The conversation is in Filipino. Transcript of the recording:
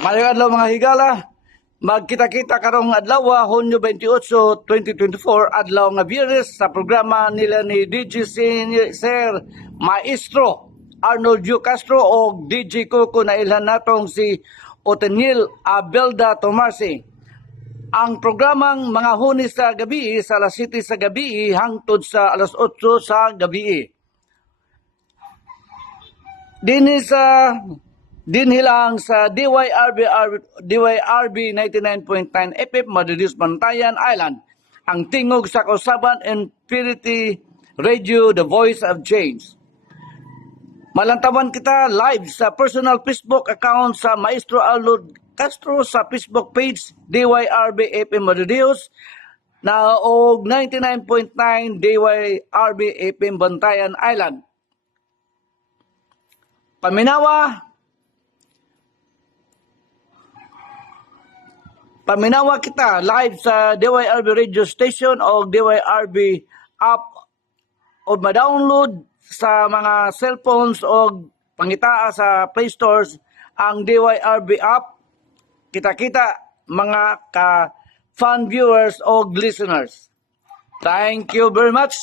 Mayong adlaw mga higala, magkita-kita karong adlaw, Hunyo 28, 2024, adlaw nga Biyernes sa programa nila ni DJ Sir Maestro Arnold Yu Castro o DJ Coco na ilhan natong si Oteniel Abelda Tomasi. Ang programang mga Hunis sa gabi sa alas 7 sa gabi hangtod sa alas 8 sa gabi. Dinhilang sa DYRB 99.9 FM Madalis Bantayan Island, ang tingog sa kausaban and Purity Radio, The Voice of Change. Malantaban kita live sa personal Facebook account sa Maestro Arnold Castro, sa Facebook page DYRB FM Madalis na og 99.9 DYRB FM Bantayan Island. Paminawa kita live sa DYRB radio station o DYRB app o ma-download sa mga cellphones o pangitaa sa Play Stores ang DYRB app. Kita-kita mga ka-fan viewers o listeners. Thank you very much.